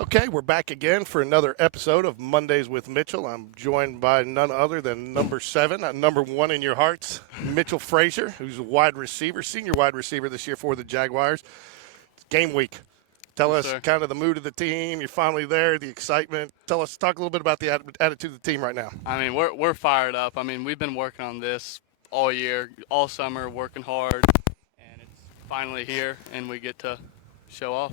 Okay, we're back again for another episode of Mondays with Mitchell. I'm joined by none other than number 7, number 1 in your hearts, Mitchell Frazer, who's a wide receiver, senior wide receiver this year for the Jaguars. It's game week. Tell Yes, us sir. kind of the mood of the team. You're finally there, the excitement. Talk a little bit about the attitude of the team right now. I mean, we're fired up. I mean, we've been working on this all year, all summer, working hard, and it's finally here, and we get to show off.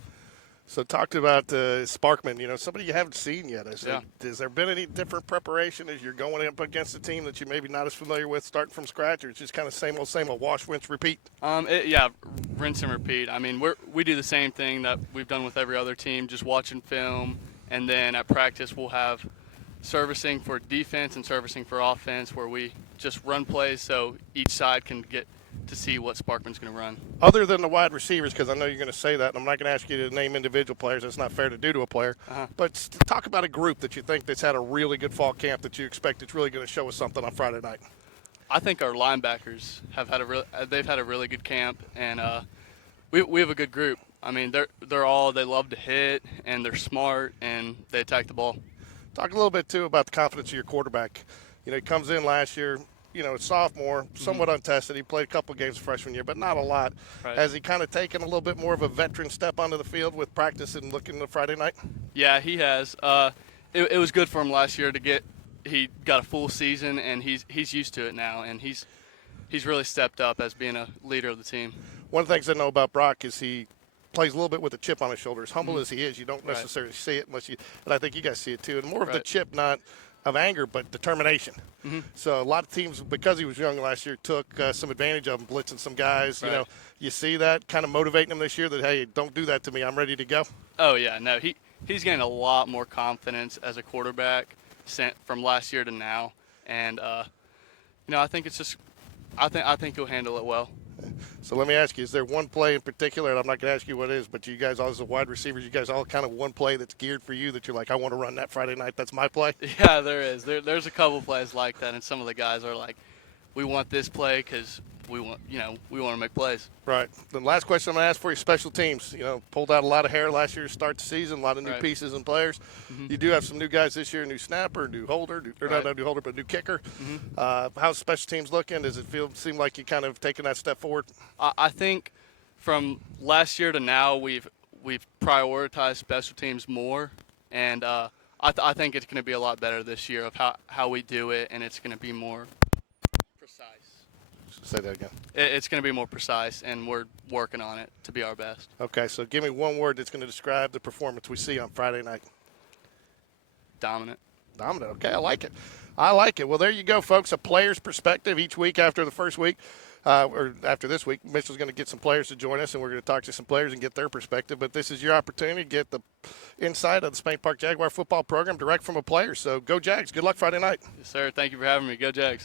So talked about Sparkman, somebody you haven't seen yet. Yeah. Has there been any different preparation as you're going up against a team that you maybe not as familiar with, starting from scratch, or it's just kind of same old, wash, rinse, repeat? Yeah, rinse and repeat. I mean, we do the same thing that we've done with every other team, just watching film, and then at practice we'll have servicing for defense and servicing for offense, where we just run plays so each side can get to see what Sparkman's going to run. Other than the wide receivers, because I know you're going to say that, and I'm not going to ask you to name individual players. That's not fair to do to a player. But talk about a group that you think that's had a really good fall camp that you expect that's really going to show us something on Friday night. I think our linebackers they've had a really good camp, and we have a good group. I mean, they love to hit, and they're smart, and they attack the ball. Talk a little bit too about the confidence of your quarterback. He comes in last year. A sophomore, somewhat untested. He played a couple of games freshman year, but not a lot. Right. Has he kind of taken a little bit more of a veteran step onto the field with practice and looking at Friday night? Yeah, he has. It was good for him last year to get. He got a full season, and he's used to it now, and he's really stepped up as being a leader of the team. One of the things I know about Brock is he plays a little bit with a chip on his shoulder. As humble as he is, you don't necessarily see it unless you. And I think you guys see it too. And more of the chip, not of anger, but determination. So a lot of teams, because he was young last year, took some advantage of him, blitzing some guys. Right. You see that kind of motivating him this year that, hey, don't do that to me. I'm ready to go. Oh yeah, no, he's gained a lot more confidence as a quarterback from last year to now, and I think it's just, I think he'll handle it well. So let me ask you, is there one play in particular, and I'm not going to ask you what it is, but you guys all as a wide receivers, you guys all kind of one play that's geared for you that you're like, I want to run that Friday night, that's my play? Yeah, there is. There's a couple plays like that, and some of the guys are like, we want this play because we want to make plays. Right. The last question I'm going to ask for you, special teams. Pulled out a lot of hair last year to start the season, a lot of new pieces and players. You do have some new guys this year, new snapper, new holder, not new holder, but new kicker. How's special teams looking? Does it seem like you kind of taken that step forward? I think from last year to now, we've prioritized special teams more, and I think it's going to be a lot better this year of how we do it, and it's going to be more precise. Say that again. It's going to be more precise, and we're working on it to be our best. Okay, so give me one word that's going to describe the performance we see on Friday night. Dominant. Dominant. Okay, I like it. I like it. Well, there you go, folks. A player's perspective each week after the first week. Or after this week, Mitchell's going to get some players to join us, and we're going to talk to some players and get their perspective. But this is your opportunity to get the insight of the Spain Park Jaguar football program direct from a player. So go Jags. Good luck Friday night. Yes, sir. Thank you for having me. Go Jags.